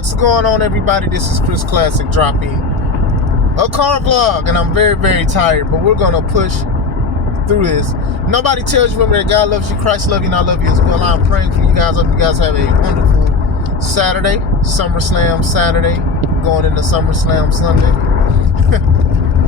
What's going on, everybody? This is Chris Classic dropping a car vlog, and I'm very, very tired, but we're gonna push through this. Nobody tells you that God loves you, Christ loves you, and I love you as well. I'm praying for you guys. I hope you guys have a wonderful Saturday, Summerslam Saturday, going into Summerslam Sunday.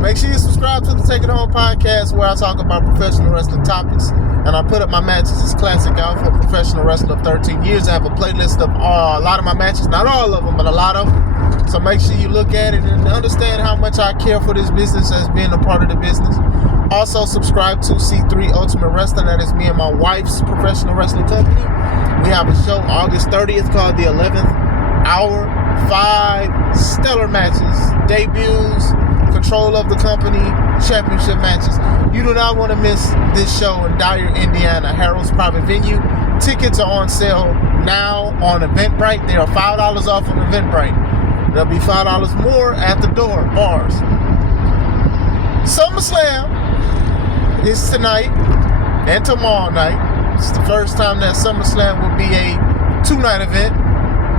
Make sure you subscribe to the Take It Home podcast, where I talk about professional wrestling topics, and I put up my matches as classic out for a professional wrestler of 13 years. I have a playlist of a lot of my matches, not all of them, but a lot of them. So make sure you look at it and understand how much I care for this business as being a part of the business. Also, subscribe to C3 Ultimate Wrestling. That is me and my wife's professional wrestling company. We have a show August 30th called The 11th Hour. 5 stellar matches, debuts, control of the company, championship matches. You do not want to miss this show in Dyer, Indiana, Harold's private venue. Tickets are on sale now on Eventbrite. They are $5 off on Eventbrite. There'll be $5 more at the door, bars. SummerSlam is tonight and tomorrow night. It's the first time that SummerSlam will be a 2-night event.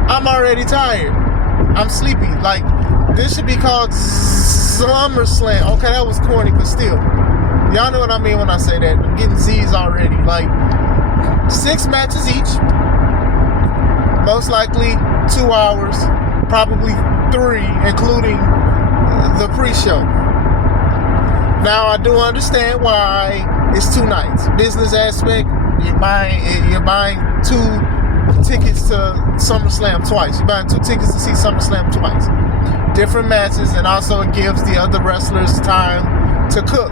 I'm already tired. I'm sleepy. Like, this should be called Summerslam. Okay, that was corny, but still. Y'all know what I mean when I say that. I'm getting Z's already. Like, 6 matches each. Most likely 2 hours. Probably 3, including the pre-show. Now, I do understand why it's 2 nights. Business aspect, you're buying 2 tickets to SummerSlam twice. You're buying 2 tickets to see SummerSlam twice. Different matches, and also it gives the other wrestlers time to cook.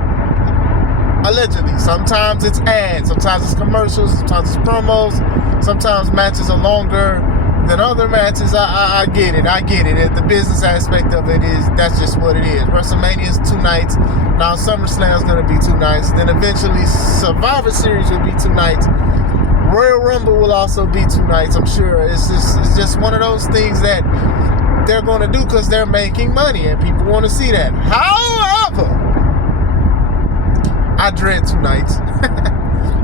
Allegedly. Sometimes it's ads, sometimes it's commercials, sometimes it's promos, sometimes matches are longer than other matches. I get it. The business aspect of it is, that's just what it is. WrestleMania is 2 nights. Now SummerSlam is going to be 2 nights. Then eventually Survivor Series will be 2 nights. Royal Rumble will also be 2 nights, I'm sure. It's just one of those things that they're going to do because they're making money and people want to see that. However, I dread 2 nights.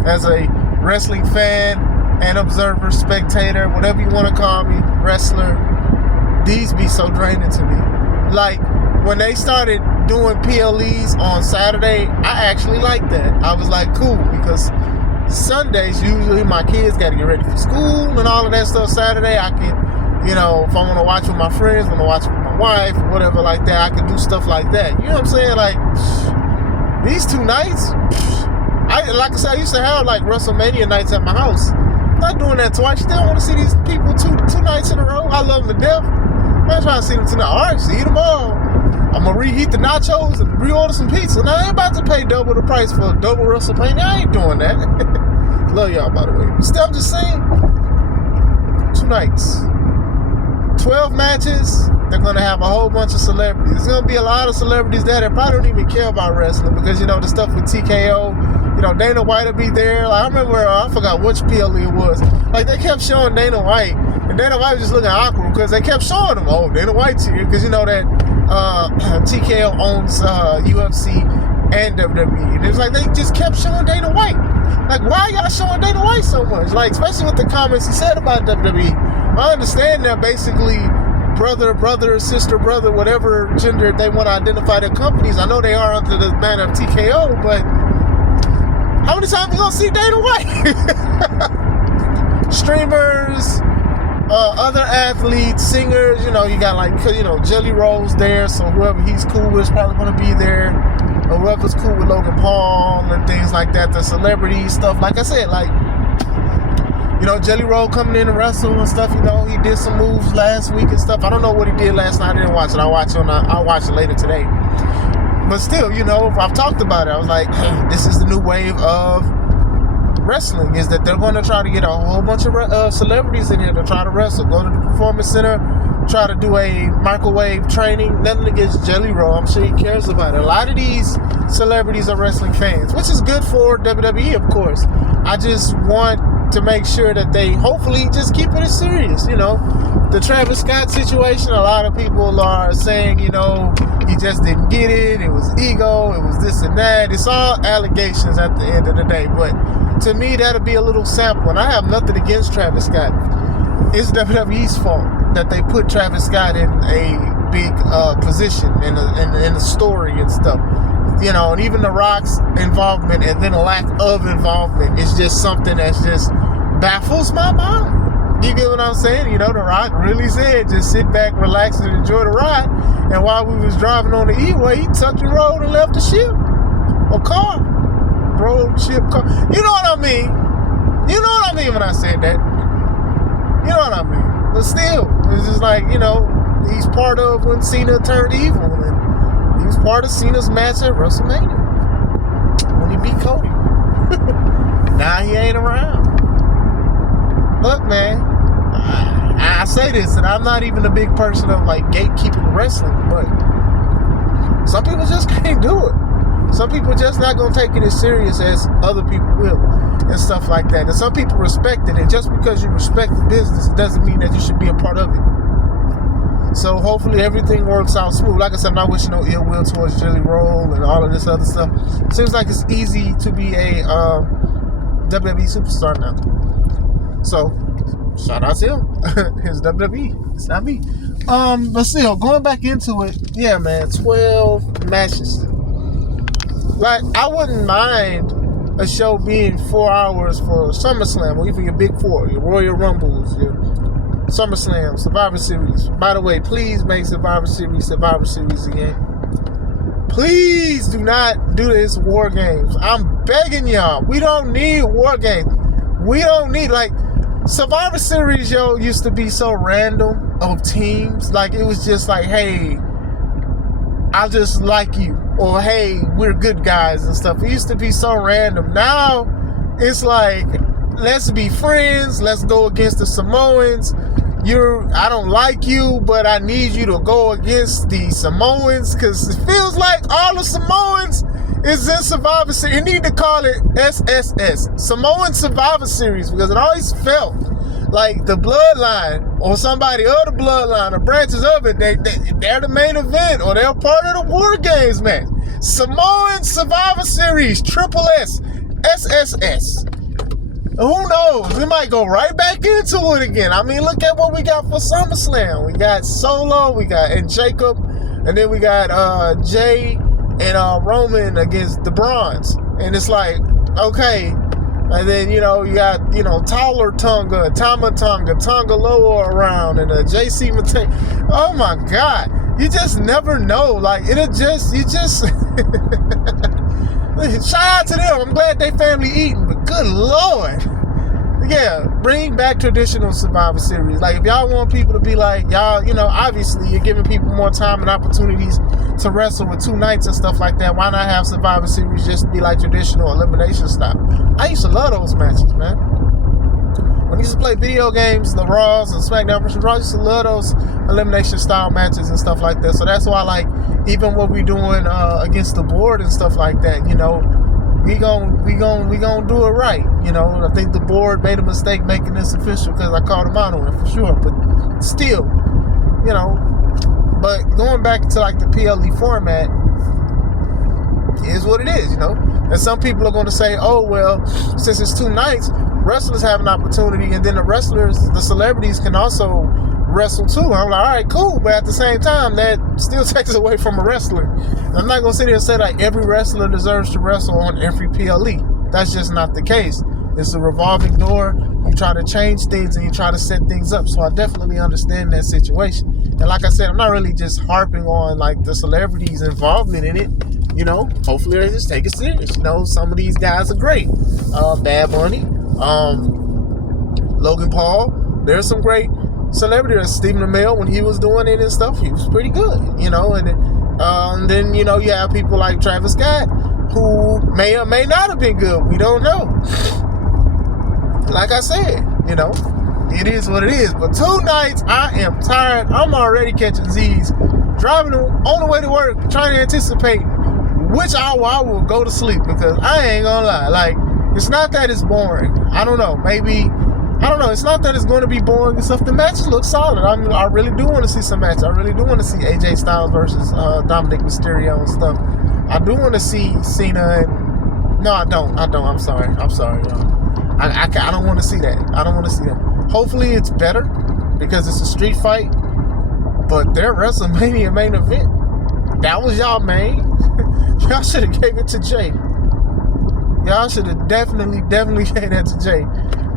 As a wrestling fan and observer, spectator, whatever you want to call me, wrestler, these be so draining to me. Like, when they started doing PLEs on Saturday, I actually liked that. I was like, cool, because Sundays, usually my kids got to get ready for school and all of that stuff. Saturday, I can, if I want to watch with my friends, want to watch with my wife, or whatever like that, I can do stuff like that. You know what I'm saying? Like, these 2 nights, like I said, I used to have like WrestleMania nights at my house. I'm not doing that twice. Still want to see these people two nights in a row. I love them to death. I'm not trying to see them tonight. All right, see you tomorrow. I'm going to reheat the nachos and reorder some pizza. Now, I ain't about to pay double the price for a double WrestleMania. I ain't doing that. Love y'all, by the way. Still, I'm just saying, 2 nights. 12 matches. They're going to have a whole bunch of celebrities. There's going to be a lot of celebrities there that probably don't even care about wrestling because, the stuff with TKO, Dana White will be there. Like, I remember, I forgot which PLE it was. Like, they kept showing Dana White, and Dana White was just looking awkward because they kept showing him, oh, Dana White's here, because that TKO owns UFC and WWE. And it was like they just kept showing Dana White. Like, why y'all showing Dana White so much? Like, especially with the comments he said about WWE. I understand that basically brother, sister, brother, whatever gender they want to identify their companies. I know they are under the banner of TKO, but how many times you gonna see Dana White? Streamers, other athletes, singers, you got like, Jelly Roll's there, so whoever he's cool with is probably going to be there, or whoever's cool with Logan Paul and things like that, the celebrity stuff. Like I said, like, Jelly Roll coming in to wrestle and stuff, he did some moves last week and stuff. I don't know what he did last night. I didn't watch it. I'll watch it later today. But still, I've talked about it. I was like, this is the new wave of wrestling, is that they're going to try to get a whole bunch of celebrities in here to try to wrestle. Go to the Performance Center, try to do a microwave training. Nothing against Jelly Roll. I'm sure he cares about it. A lot of these celebrities are wrestling fans, which is good for WWE, of course. I just want to make sure that they hopefully just keep it as serious. The Travis Scott situation, a lot of people are saying, he just didn't get it. It was ego. It was this and that. It's all allegations at the end of the day. But to me, that'll be a little sample. And I have nothing against Travis Scott. it's WWE's fault that they put Travis Scott in a big position in the story and stuff. You know, and even The Rock's involvement and then a lack of involvement is just something that's just baffles my mind. You get what I'm saying? You know, The Rock really said, just sit back, relax, and enjoy the ride. And while we was driving on the E-way, he tucked and rolled and left the ship. Or car. Road, ship, car. You know what I mean? You know what I mean when I said that? You know what I mean? But still, it's just like, you know, he's part of when Cena turned evil. And he was part of Cena's match at WrestleMania. When he beat Cody. Now he ain't around. Look, man, I say this, and I'm not even a big person of like gatekeeping wrestling, but some people just can't do it. Some people just not gonna take it as serious as other people will, and stuff like that. And some people respect it, and just because you respect the business, it doesn't mean that you should be a part of it. So hopefully everything works out smooth. Like I said, I'm not wishing no ill will towards Jelly Roll and all of this other stuff. Seems like it's easy to be a WWE superstar now. So, shout out to him. It's WWE. It's not me. But still, going back into it, yeah, man, 12 matches. Like, I wouldn't mind a show being 4 hours for SummerSlam, or even your Big Four, your Royal Rumbles, your SummerSlam, Survivor Series. By the way, please make Survivor Series again. Please do not do this War Games. I'm begging y'all. We don't need War Games. We don't need, like, Survivor Series, yo, used to be so random of teams. Like, it was just like, hey, I just like you. Or, hey, we're good guys and stuff. It used to be so random. Now, it's like, let's be friends. Let's go against the Samoans. I don't like you, but I need you to go against the Samoans. Because it feels like all the Samoans is in Survivor Series. You need to call it SSS, Samoan Survivor Series, because it always felt like the bloodline or somebody of the bloodline or branches of it, they're the main event or they're part of the War Games match. Samoan Survivor Series, Triple S, SSS. Who knows? We might go right back into it again. I mean, look at what we got for SummerSlam. We got Solo, and Jacob, and then we got Jay and Roman against the Bronze. And it's like, okay. And then, you know, you got, you know, Taller Tonga, Tama Tonga, Tonga Loa around, and JC Matei. Oh my God. You just never know. Like, you just shout out to them. I'm glad they family eating, but good Lord. Yeah, bring back traditional Survivor Series. Like, if y'all want people to be like, y'all, you know, obviously you're giving people more time and opportunities to wrestle with 2 nights and stuff like that. Why not have Survivor Series just be like traditional elimination style? I used to love those matches, man. When I used to play video games, the Raws and SmackDown vs. Raw, I used to love those elimination style matches and stuff like that. So that's why, like, even what we doing against the board and stuff like that, you know, we gon' do it right. You know, I think the board made a mistake making this official because I called them out on it for sure. But still, you know. But going back to like the PLE format is what it is, you know. And some people are going to say, oh well, since it's 2 nights, wrestlers have an opportunity, and then the celebrities can also wrestle too. I'm like, all right, cool, but at the same time, that still takes away from a wrestler. I'm not gonna sit here and say like every wrestler deserves to wrestle on every PLE. That's just not the case. It's a revolving door. You try to change things and you try to set things up. So I definitely understand that situation. And like I said, I'm not really just harping on like the celebrities' involvement in it. You know, hopefully they just take it serious. You know, some of these guys are great. Bad Bunny, Logan Paul. There's some great celebrities. Stephen Amell, when he was doing it and stuff, he was pretty good. You know, and then you know you have people like Travis Scott, who may or may not have been good. We don't know. Like I said, you know, it is what it is. But 2 nights, I am tired. I'm already catching Z's. Driving on the way to work, trying to anticipate which hour I will go to sleep. Because I ain't gonna lie. Like, it's not that it's boring. I don't know. Maybe, I don't know. It's not that it's going to be boring and stuff. The matches look solid. I mean, I really do want to see some matches. I really do want to see AJ Styles versus Dominic Mysterio and stuff. I do want to see Cena and... No, I don't. I'm sorry, y'all. I don't want to see that. I don't want to see that. Hopefully it's better because it's a street fight. But their WrestleMania main event, that was y'all main. Y'all should have gave it to Jay. Y'all should have definitely gave that to Jay.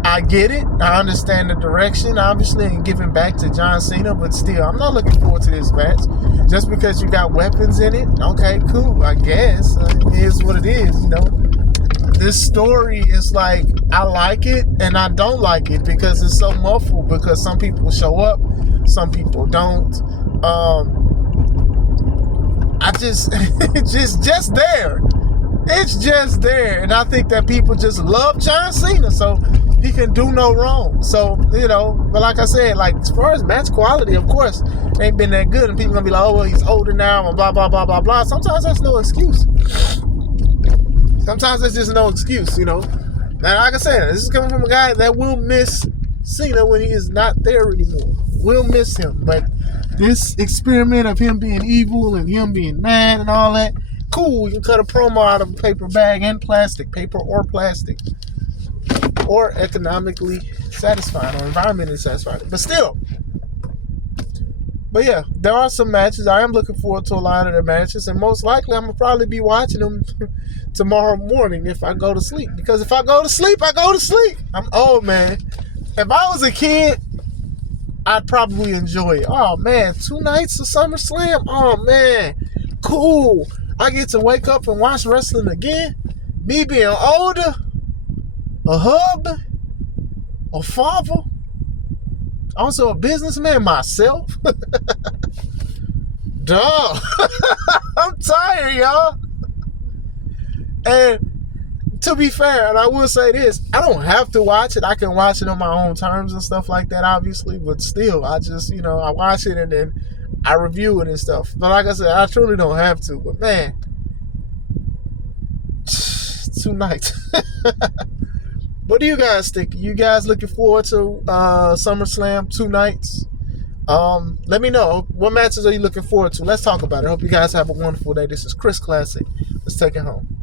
I get it. I understand the direction, obviously, and giving back to John Cena, but still, I'm not looking forward to this match. Just because you got weapons in it, okay, cool, I guess. It is what it is, you know. This story is like, I like it and I don't like it because it's so muffled, because some people show up, some people don't. It's just there. It's just there. And I think that people just love John Cena, so he can do no wrong. So, you know, but like I said, like, as far as match quality, of course, ain't been that good. And people gonna be like, oh, well, he's older now, and blah, blah, blah, blah, blah. Sometimes that's no excuse. Sometimes that's just no excuse, you know. And like I said, this is coming from a guy that will miss Cena when he is not there anymore. We'll miss him. But this experiment of him being evil and him being mad and all that, cool. You can cut a promo out of a paper bag and plastic, paper or plastic, or economically satisfying or environmentally satisfying. But still. But yeah, there are some matches. I am looking forward to a lot of the matches, and most likely I'm gonna probably be watching them tomorrow morning if I go to sleep. Because if I go to sleep, I go to sleep. I'm old, man. If I was a kid, I'd probably enjoy it. Oh man, 2 nights of SummerSlam. Oh man, cool. I get to wake up and watch wrestling again. Me being older, a husband, a father, also a businessman myself. Duh. I'm tired, y'all. And to be fair, and I will say this, I don't have to watch it. I can watch it on my own terms and stuff like that, obviously. But still, I just, you know, I watch it and then I review it and stuff. But like I said, I truly don't have to. But man, 2 nights. What do you guys think? You guys looking forward to SummerSlam 2 nights? Let me know. What matches are you looking forward to? Let's talk about it. I hope you guys have a wonderful day. This is Chris Classic. Let's take it home.